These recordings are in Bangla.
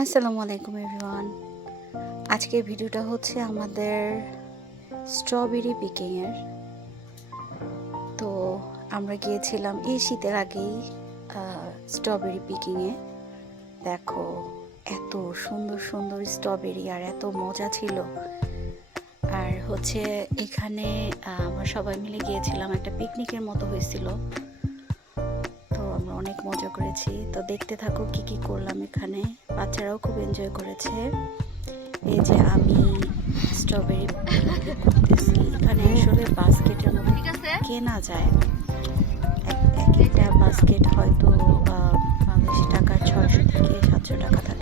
আসসালামু আলাইকুম এভরিওয়ান। আজকের ভিডিওটা হচ্ছে আমাদের স্ট্রবেরি পিকিংয়ের। তো আমরা গিয়েছিলাম এই শীতের আগেই স্ট্রবেরি পিকিংয়ে। দেখো এত সুন্দর সুন্দর স্ট্রবেরি আর এত মজা ছিল। আর হচ্ছে এখানে আমরা সবাই মিলে গিয়েছিলাম, একটা পিকনিকের মতো হয়েছিল। তো আমরা অনেক মজা করেছি। তো দেখতে থাকো কি কি করলাম এখানে। বাচ্চারাও খুব এনজয় করেছে। এই যে আমি স্ট্রবেরি করতেছি। এখানে আসলে বাস্কেটের মতো কেনা যায়। এক একটা বাস্কেট হয়তো বাংলাদেশি টাকার 600 থেকে 700 টাকা থাকে।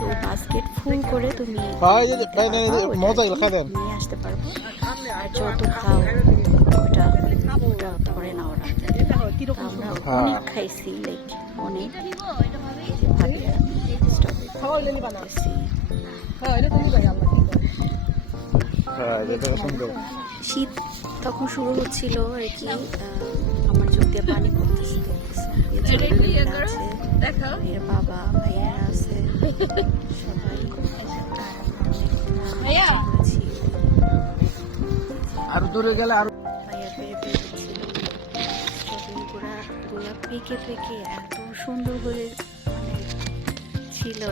তো বাস্কেট ফুল করে তুমি নিয়ে আসতে পারবো। আর যত খাও ওটা ধরে না ওরা। আমরা অনেক খাইছি, লাইক অনেক। ভাবি আর আমি স্ট্রবেরি বানাচ্ছি। শীত তখন শুরু হচ্ছিল আর কি। আমার চোখ দিয়ে পানি পড়তেছে। এর বাবা ভাইয়া আছে সবাই। আর দূরে গেলে আর ভাইয়া পেরে পেরেছিল স্ট্রবেরি গুলা পেকে পেকে এত সুন্দর করে মানে ছিল।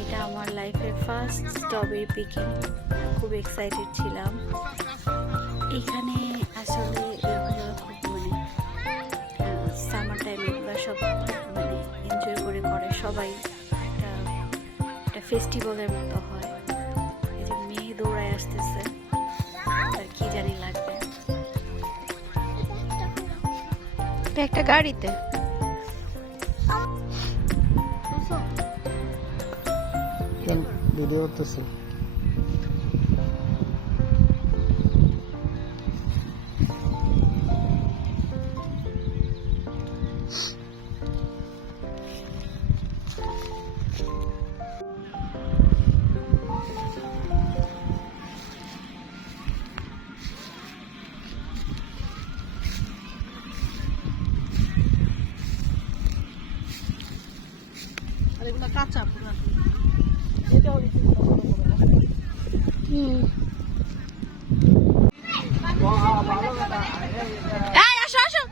এটা আমার লাইফের ফার্স্ট স্ট্রবেরি পিকিং। খুব এক্সাইটেড ছিলাম। এখানে আসলে এগুলো খুব মানে সামার টাইমে এগুলো সব মানে এনজয় করে সবাই। একটা ফেস্টিভ্যালের মতো হয়। এই যে মেয়ে দৌড়ায় আসতেছে, আর কি জানি লাগবে একটা গাড়িতে। ভিডিও করতেছি। এগুলো কাঁচা পুরো। আসো আসো।